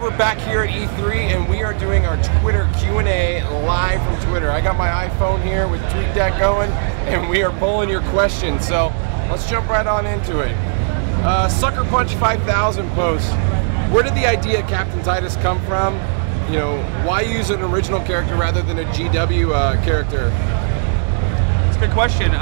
We're back here at E3 and we are doing our Twitter Q&A live from Twitter. I got my iPhone here with TweetDeck going and we are pulling your questions. So let's jump right on into it. Sucker Punch 5000 post. Where did the idea Captain Titus come from? You know, why use an original character rather than a GW character? It's a good question.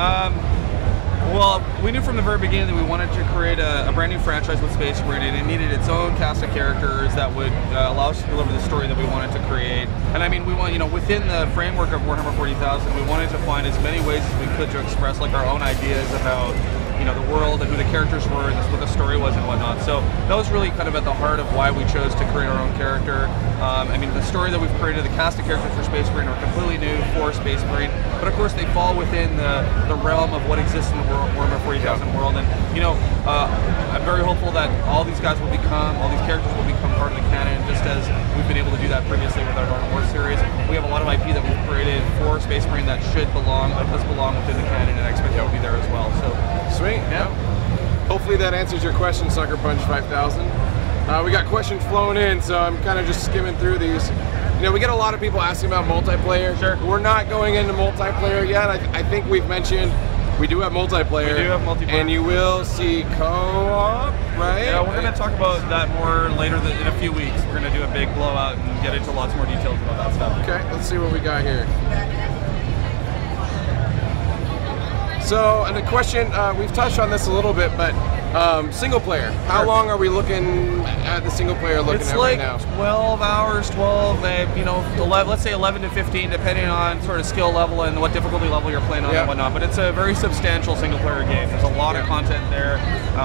Well, we knew from the very beginning that we wanted to create a brand new franchise with Space Marine, and it needed its own cast of characters that would allow us to deliver the story that we wanted to create. And I mean, we want, you know, within the framework of Warhammer 40,000, we wanted to find as many ways as we could to express like our own ideas about, you know, the world and who the characters were and what the story was and whatnot. So that was really kind of at the heart of why we chose to create our own character. I mean, the story that we've created, the cast of characters for Space Marine are completely new for Space Marine, but of course they fall within the realm of what exists in the Warhammer 40,000 world. And you know, I'm very hopeful that all these characters will become part of the canon, just as we've been able to do that previously with our Dawn of War series. We have a lot of IP that we've created for Space Marine that does belong within the canon, and I expect it'll be there as well. So. Sweet. Yeah. Hopefully that answers your question, Sucker Punch 5000. We got questions flowing in, so I'm kind of just skimming through these. You know, we get a lot of people asking about multiplayer. Sure. We're not going into multiplayer yet. I think we've mentioned we do have multiplayer. We do have multiplayer. And you will see co-op, right? Yeah, we're going to talk about that more later in a few weeks. We're going to do a big blowout and get into lots more details about that stuff. Okay, let's see what we got here. So, and the question, we've touched on this a little bit, but single player. How long are we looking at the single player looking at right now? It's like 12 hours, 12, you know, let's say 11 to 15, depending on sort of skill level and what difficulty level you're playing on and whatnot. But it's a very substantial single player game. There's a lot of content there.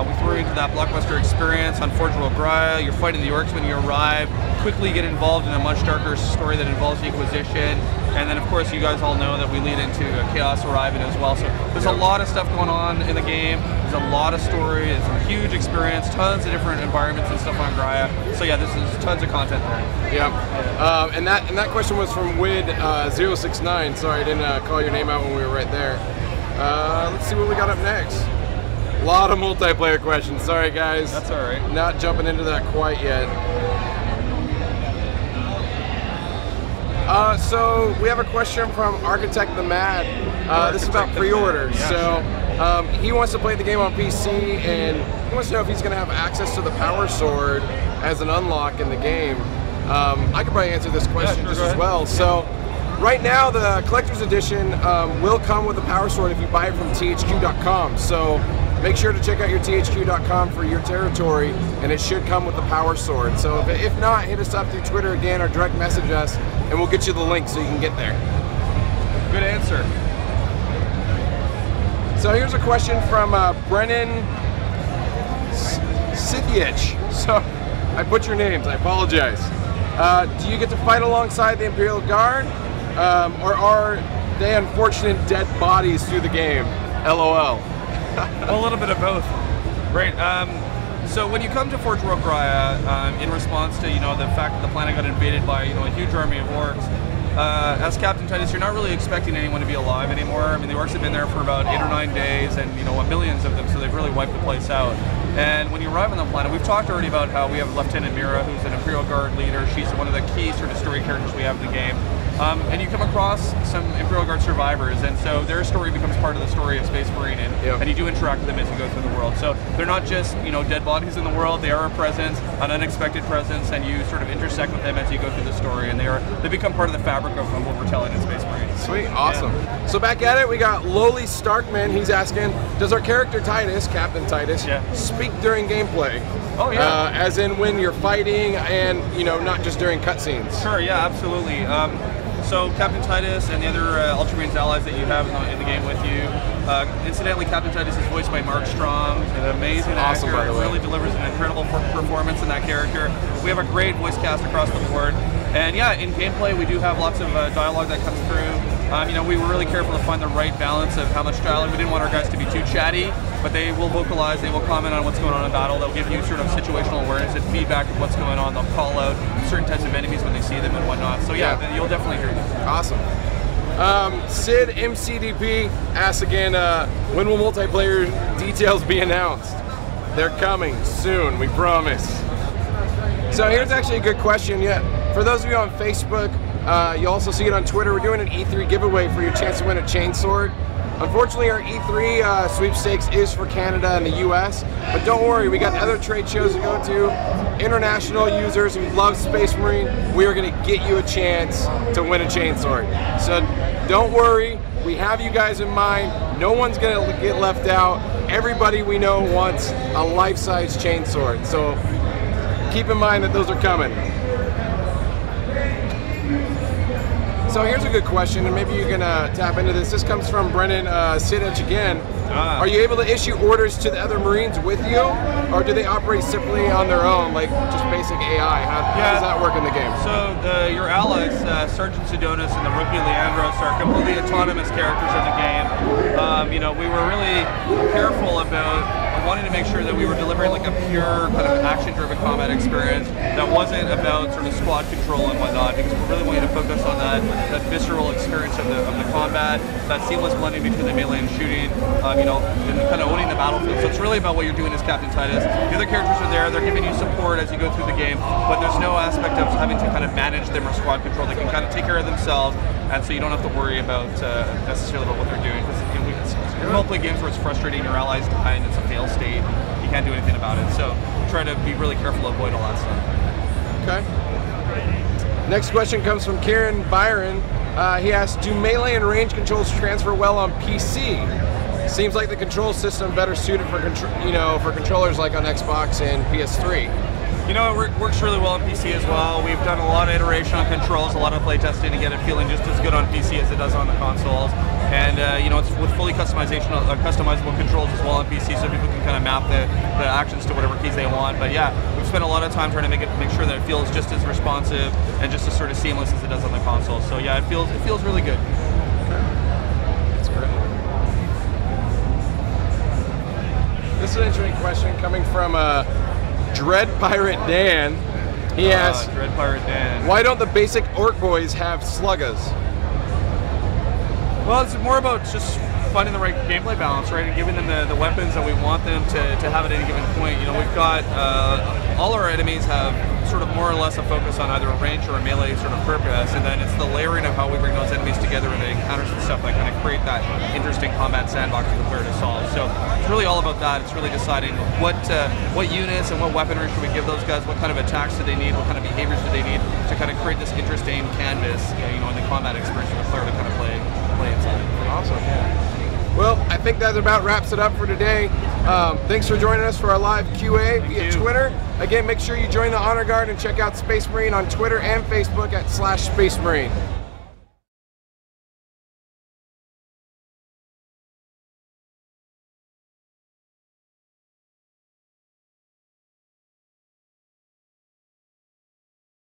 We threw into that blockbuster experience on Forge World Gaia. You're fighting the orcs when you arrive. Quickly get involved in a much darker story that involves the Inquisition. And then, of course, you guys all know that we lead into Chaos arriving as well. So there's a lot of stuff going on in the game. There's a lot of story. It's a huge experience. Tons of different environments and stuff on Gaia. So yeah, this is tons of content there. Yeah. And that question was from Wid069. Sorry, I didn't call your name out when we were right there. Let's see what we got up next. A lot of multiplayer questions. Sorry, guys. That's all right. Not jumping into that quite yet. So we have a question from Architect the Mad. This is about pre-order. So he wants to play the game on PC, and he wants to know if he's going to have access to the Power Sword as an unlock in the game. I could probably answer this question just as well. So right now, the Collector's Edition will come with the Power Sword if you buy it from THQ.com. So make sure to check out your THQ.com for your territory, and it should come with the Power Sword. So if not, hit us up through Twitter again or direct message us, and we'll get you the link so you can get there. Good answer. So here's a question from Brennan Sithiech. So I butchered your names, I apologize. Do you get to fight alongside the Imperial Guard, or are they unfortunate dead bodies through the game? LOL. A little bit of both. Right. So when you come to Forge World Gaia, in response to, you know, the fact that the planet got invaded by, you know, a huge army of orcs, as Captain Titus, you're not really expecting anyone to be alive anymore. I mean, the orcs have been there for about 8 or 9 days, and, you know, millions of them, so they've really wiped the place out. And when you arrive on the planet, we've talked already about how we have Lieutenant Mira, who's an Imperial Guard leader. She's one of the key sort of story characters we have in the game. And you come across some Imperial Guard survivors, and so their story becomes part of the story of Space Marine, and you do interact with them as you go through the world. So they're not just, you know, dead bodies in the world. They are a presence, an unexpected presence, and you sort of intersect with them as you go through the story, and they become part of the fabric of what we're telling in Space Marine. Sweet, awesome. Yeah. So back at it, we got Lowly Starkman. He's asking, does our character Titus, Captain Titus, speak during gameplay? Oh yeah. As in when you're fighting, and, you know, not just during cutscenes. Sure, yeah, absolutely. So Captain Titus and the other Ultramarines allies that you have in the game with you. Incidentally, Captain Titus is voiced by Mark Strong, an amazing actor. By the way. Really delivers an incredible performance in that character. We have a great voice cast across the board. And yeah, in gameplay we do have lots of dialogue that comes through. You know, we were really careful to find the right balance of how much dialogue. We didn't want our guys to be too chatty, but they will vocalize, they will comment on what's going on in battle. They'll give you sort of situational awareness and feedback of what's going on. They'll call out certain types of enemies when they see them and whatnot. So yeah, you'll definitely hear them. Awesome. Sid MCDP asks again, when will multiplayer details be announced? They're coming soon, we promise. So here's actually a good question. Yeah, for those of you on Facebook, you also see it on Twitter. We're doing an E3 giveaway for your chance to win a chainsword. Unfortunately, our E3 sweepstakes is for Canada and the US, but don't worry, we got other trade shows to go to. International users who love Space Marine, we are going to get you a chance to win a chainsword. So don't worry, we have you guys in mind. No one's going to get left out. Everybody we know wants a life-size chainsword. So keep in mind that those are coming. So here's a good question, and maybe you can tap into this. This comes from Brennan Sidich again. Are you able to issue orders to the other Marines with you, or do they operate simply on their own, like just basic AI? How does that work in the game? So your allies, Sergeant Sidonis and the rookie Leandros, are completely autonomous characters in the game. You know, we were really careful about wanting to make sure that we were delivering like a pure kind of action-driven combat experience that wasn't about sort of squad control and whatnot, because we really wanted to focus on that visceral experience of the combat, that seamless blending between the melee and shooting, you know, and kind of owning the battlefield. So it's really about what you're doing as Captain Titus. The other characters are there, they're giving you support as you go through the game, but there's no aspect of having to kind of manage them or squad control. They can kind of take care of themselves, and so you don't have to worry about necessarily about what they're doing. Because you know, multiplayer games where it's frustrating, your allies die and it's a fail state, you can't do anything about it. So try to be really careful to avoid all that stuff. Okay. Next question comes from Kieran Byron. He asks, do melee and range controls transfer well on PC? Seems like the control system better suited for for controllers like on Xbox and PS3. You know, it works really well on PC as well. We've done a lot of iteration on controls, a lot of play testing to get it feeling just as good on PC as it does on the consoles. And you know, it's with fully customizable controls as well on PC, so people can kind of map the actions to whatever keys they want. But yeah, we've spent a lot of time trying to make sure that it feels just as responsive and just as sort of seamless as it does on the console. So yeah, it feels really good. That's great. This is an interesting question coming from Dread Pirate Dan. He asks, Dread Pirate Dan, why don't the basic Orc boys have sluggas? Well, it's more about just finding the right gameplay balance, right, and giving them the weapons that we want them to have at any given point. You know, we've got all our enemies have sort of more or less a focus on either a range or a melee sort of purpose, and then it's the layering of how we bring those enemies together into encounters and stuff that kind of create that interesting combat sandbox for the player to solve. So it's really all about that. It's really deciding what units and what weaponry should we give those guys, what kind of attacks do they need, what kind of behaviors do they need to kind of create this interesting canvas, you know, in the combat experience for the player to kind of play inside. Awesome. Well, I think that about wraps it up for today. Thanks for joining us for our live QA via Twitter. Again, make sure you join the Honor Guard and check out Space Marine on Twitter and Facebook at /Space Marine.